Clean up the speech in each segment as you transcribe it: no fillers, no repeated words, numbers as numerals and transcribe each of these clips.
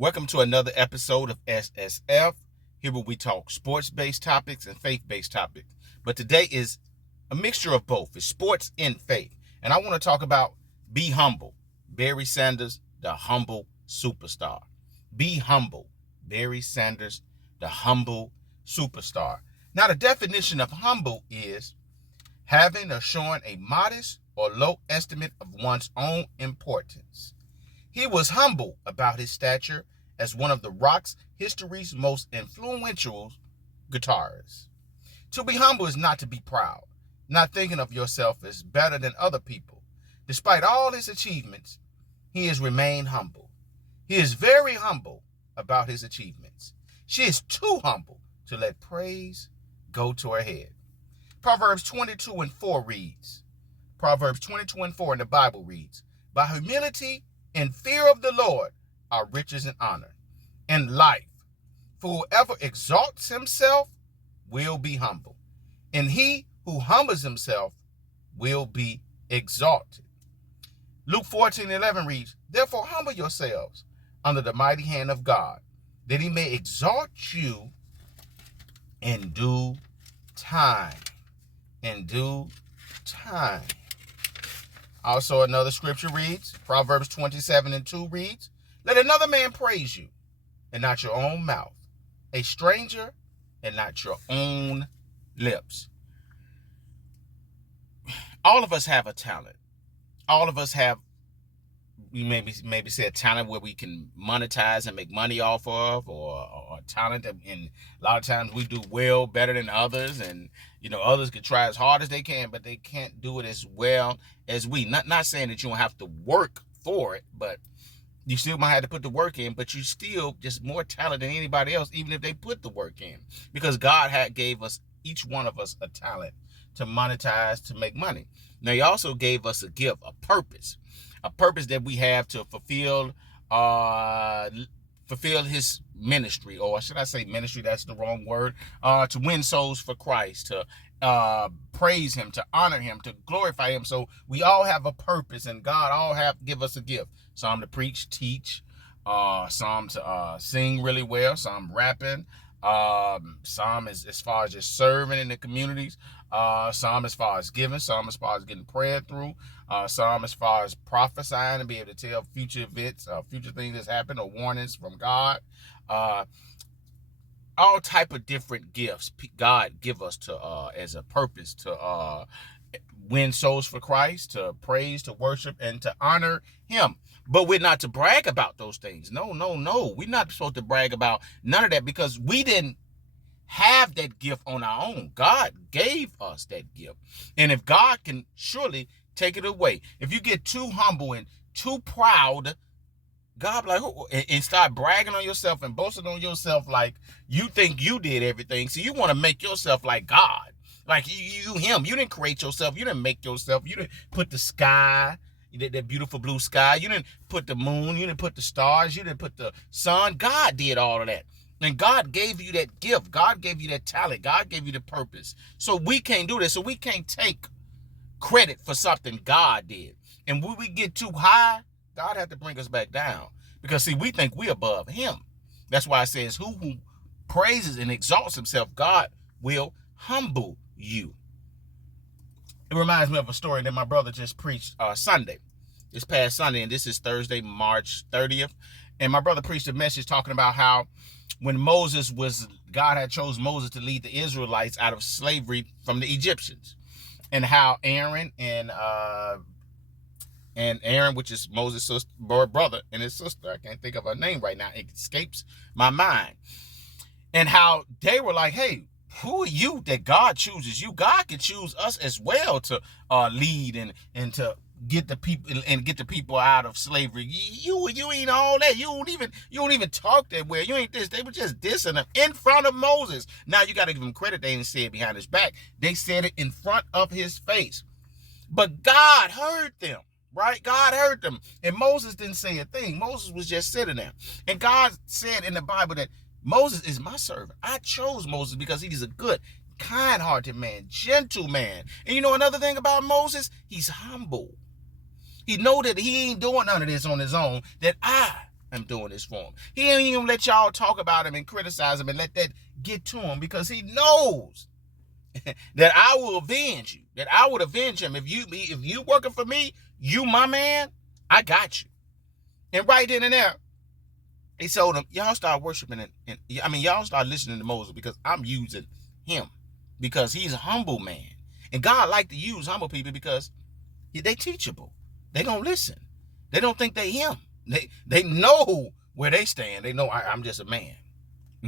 Welcome to another episode of SSF. Here where we talk sports-based topics and faith-based topics. But today is a mixture of both. It's sports and faith. And I want to talk about be humble. Barry Sanders, the humble superstar. Be humble. Barry Sanders, the humble superstar. Now, the definition of humble is having or showing a modest or low estimate of one's own importance. He was humble about his stature as one of the rock's history's most influential guitarists. To be humble is not to be proud, not thinking of yourself as better than other people. Despite all his achievements, he has remained humble. He is very humble about his achievements. She is too humble to let praise go to her head. Proverbs 22:4 reads, Proverbs 22:4 in the Bible reads, by humility and fear of the Lord are riches and honor and life. For whoever exalts himself will be humble, and he who humbles himself will be exalted. Luke 14:11 reads, therefore humble yourselves under the mighty hand of God, that he may exalt you in due time. In due time. Also, another scripture reads, Proverbs 27:2 reads, let another man praise you, and not your own mouth, a stranger, and not your own lips. All of us have a talent. All of us have, we maybe say a talent where we can monetize and make money off of, or a talent that, and a lot of times we do well, better than others, and others can try as hard as they can, but they can't do it as well as we. Not saying that you don't have to work for it, but you still might have to put the work in, but you still just more talent than anybody else, even if they put the work in, because God gave us, each one of us, a talent to monetize, to make money. Now, he also gave us a gift, a purpose that we have to fulfill his ministry, or should I say ministry? That's the wrong word. To win souls for Christ, to praise him, to honor him, to glorify him. So we all have a purpose, and God give us a gift. Some to preach, teach, some to sing really well, some rapping, some as far as just serving in the communities, some as far as giving, some as far as getting prayer through, some as far as prophesying and be able to tell future events, future things that's happened, or warnings from God. All type of different gifts God give us to as a purpose to win souls for Christ, to praise, to worship, and to honor him. But we're not to brag about those things. No. We're not supposed to brag about none of that, because we didn't have that gift on our own. God gave us that gift. And if God can surely take it away, if you get too humble and too proud, God and start bragging on yourself and boasting on yourself like you think you did everything. So you want to make yourself like God. Like him. You didn't create yourself. You didn't make yourself. You didn't put the sky, that beautiful blue sky. You didn't put the moon. You didn't put the stars. You didn't put the sun. God did all of that. And God gave you that gift. God gave you that talent. God gave you the purpose. So we can't do this. So we can't take credit for something God did. And when we get too high, God had to bring us back down. Because, see, we think we're above him. That's why it says, who praises and exalts himself, God will humble you. It reminds me of a story that my brother just preached this past Sunday, and this is Thursday, March 30th. And my brother preached a message talking about how when God had chose Moses to lead the Israelites out of slavery from the Egyptians, and how Aaron, which is Moses' brother, and his sister, I can't think of her name right now, it escapes my mind, and how they were like, hey, who are you that God chooses you? God can choose us as well to lead and to get the people out of slavery. You ain't all that. You don't even talk that way. You ain't this. They were just dissing him in front of Moses. Now you got to give him credit. They didn't say it behind his back. They said it in front of his face. But God heard them, right? God heard them. And Moses didn't say a thing. Moses was just sitting there. And God said in the Bible that Moses is my servant. I chose Moses because he's a good, kind-hearted man, gentle man. And you know another thing about Moses? He's humble. He know that he ain't doing none of this on his own, that I am doing this for him. He ain't even let y'all talk about him and criticize him and let that get to him, because he knows that I will avenge you, that I would avenge him. If you working for me, you my man, I got you. And right then and there, he told him, y'all start worshiping y'all start listening to Moses, because I'm using him, because he's a humble man. And God like to use humble people because they teachable. They don't listen. They don't think they him. They know where they stand. They know I'm just a man.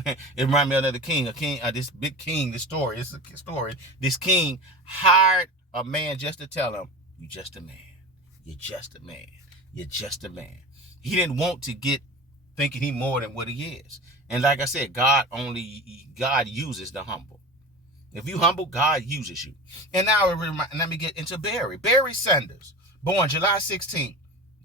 It reminds me of another king, this big king, it's a story. This king hired a man just to tell him, you just a man. You're just a man. You're just a man. He didn't want to get thinking he more than what he is. And like I said, God uses the humble. If you humble, God uses you. And now let me get into Barry. Barry Sanders, born July 16,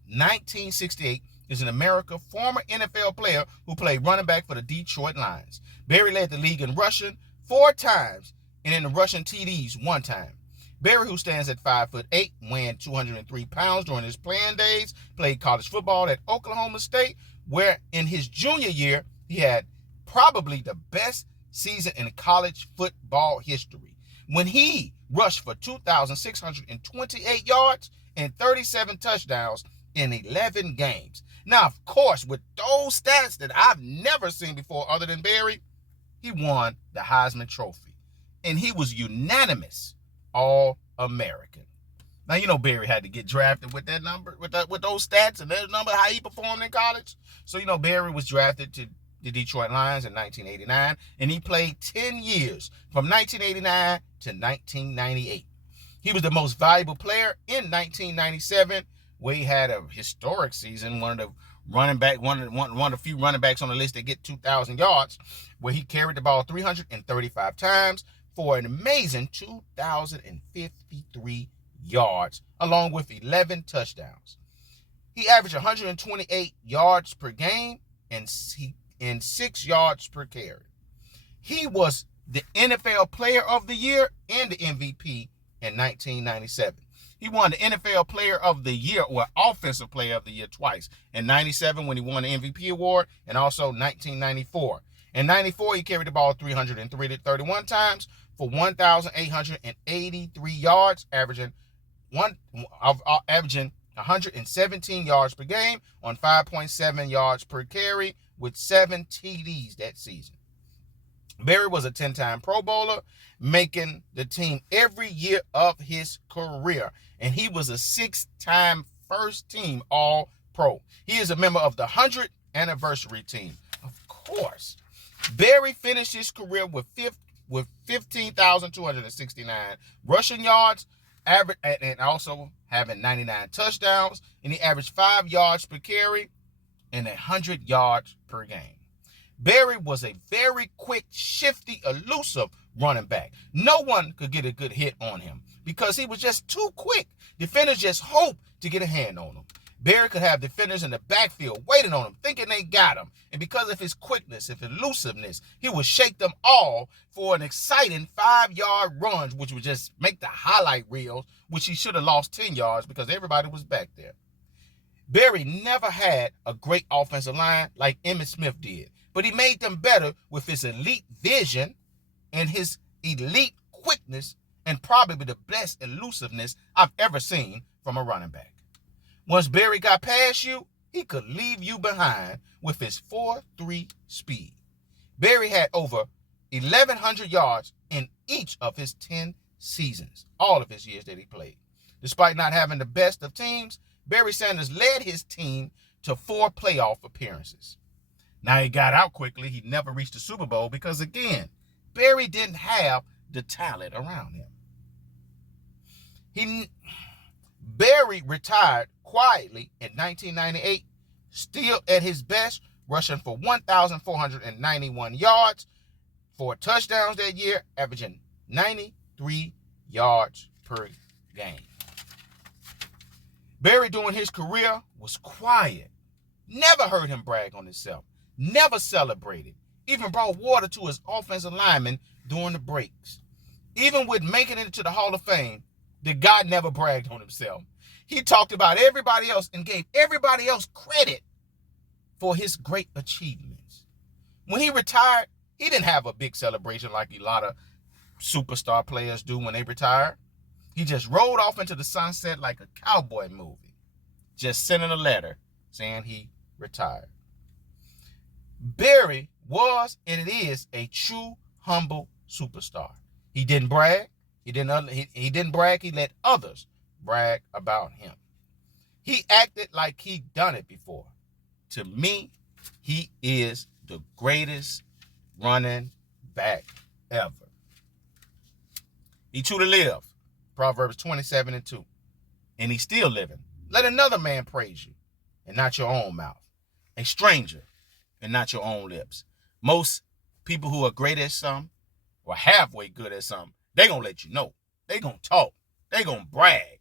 1968, is an American former NFL player who played running back for the Detroit Lions. Barry led the league in rushing 4 times and in the rushing TDs 1 time. Barry, who stands at 5'8", weighing 203 pounds during his playing days, played college football at Oklahoma State, where in his junior year, he had probably the best season in college football history, when he rushed for 2,628 yards and 37 touchdowns in 11 games. Now, of course, with those stats that I've never seen before other than Barry, he won the Heisman Trophy. And he was unanimous All-American. Now, you know Barry had to get drafted with that number, with those stats and that number, how he performed in college. So, you know, Barry was drafted to the Detroit Lions in 1989, and he played 10 years, from 1989 to 1998. He was the most valuable player in 1997, where he had a historic season, one of the few running backs on the list that get 2,000 yards, where he carried the ball 335 times for an amazing 2,053 yards, along with 11 touchdowns. He averaged 128 yards per game and 6 yards per carry. He was the NFL Player of the Year and the MVP in 1997. He won the NFL Player of the Year, or Offensive Player of the Year, twice. In 97 when he won the MVP award, and also 1994. In 94, he carried the ball 331 times for 1,883 yards, averaging 117 yards per game on 5.7 yards per carry, with 7 TDs that season. Barry was a 10-time Pro Bowler, making the team every year of his career. And he was a 6-time first-team All-Pro. He is a member of the 100th anniversary team. Of course. Barry finished his career with 15,269 rushing yards, and also having 99 touchdowns. And he averaged 5 yards per carry and 100 yards per game. Barry was a very quick, shifty, elusive running back. No one could get a good hit on him because he was just too quick. Defenders just hoped to get a hand on him. Barry could have defenders in the backfield waiting on him, thinking they got him. And because of his quickness, his elusiveness, he would shake them all for an exciting 5-yard run, which would just make the highlight reels, which he should have lost 10 yards because everybody was back there. Barry never had a great offensive line like Emmitt Smith did, but he made them better with his elite vision and his elite quickness, and probably the best elusiveness I've ever seen from a running back. Once Barry got past you, he could leave you behind with his 4.3 speed. Barry had over 1,100 yards in each of his 10 seasons, all of his years that he played. Despite not having the best of teams, Barry Sanders led his team to 4 playoff appearances. Now, he got out quickly. He never reached the Super Bowl because, again, Barry didn't have the talent around him. Barry retired quietly in 1998, still at his best, rushing for 1,491 yards, 4 touchdowns that year, averaging 93 yards per game. Barry, during his career, was quiet. Never heard him brag on himself. Never celebrated. Even brought water to his offensive linemen during the breaks. Even with making it into the Hall of Fame, the guy never bragged on himself. He talked about everybody else and gave everybody else credit for his great achievements. When he retired, he didn't have a big celebration like a lot of superstar players do when they retire. He just rode off into the sunset like a cowboy movie, just sending a letter saying he retired. Barry was and it is a true humble superstar. He didn't brag. He didn't brag. He let others brag about him. He acted like he'd done it before. To me, he is the greatest running back ever. He truly lived. Proverbs 27:2. And he's still living. Let another man praise you and not your own mouth. A stranger and not your own lips. Most people who are great at something or halfway good at something, they're going to let you know. They're going to talk. They're going to brag.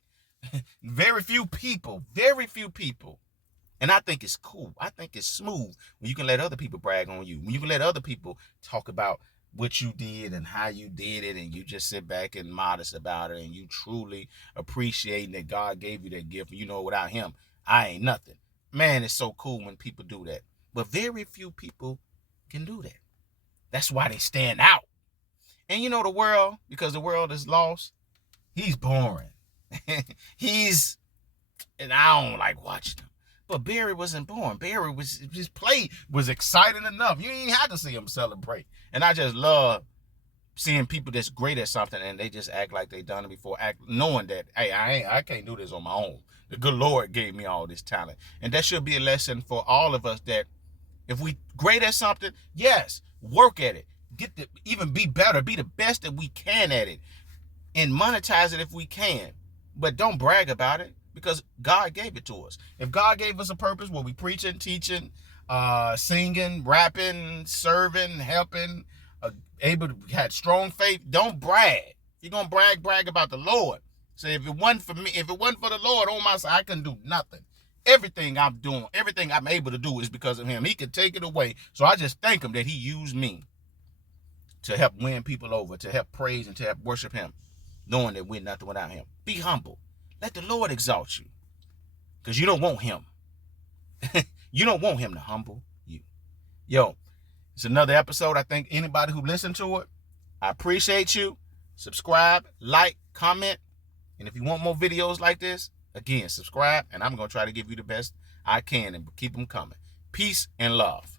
Very few people. And I think it's cool. I think it's smooth when you can let other people brag on you. When you can let other people talk about what you did and how you did it, and you just sit back and modest about it, and you truly appreciating that God gave you that gift. You know, without him, I ain't nothing. Man, it's so cool when people do that. But very few people can do that. That's why they stand out. And you know the world, because the world is lost, he's boring. And I don't like watching him. But Barry wasn't born. Barry was, his play was exciting enough. You didn't have to see him celebrate. And I just love seeing people that's great at something and they just act like they done it before, knowing that, hey, I can't do this on my own. The good Lord gave me all this talent. And that should be a lesson for all of us, that if we great at something, yes, work at it. Even be better, be the best that we can at it, and monetize it if we can. But don't brag about it, because God gave it to us. If God gave us a purpose where we preaching, teaching, singing, rapping, serving, helping, able to have strong faith, don't brag. If you're gonna brag about the Lord. So if it wasn't for me, if it wasn't for the Lord on my side, I couldn't do nothing. Everything I'm doing, everything I'm able to do is because of him. He could take it away. So I just thank him that he used me to help win people over, to help praise and to help worship him, knowing that we're nothing without him. Be humble. Let the Lord exalt you, because you don't want him. You don't want him to humble you. Yo, it's another episode. I thank anybody who listened to it. I appreciate you. Subscribe, like, comment. And if you want more videos like this, again, subscribe. And I'm going to try to give you the best I can and keep them coming. Peace and love.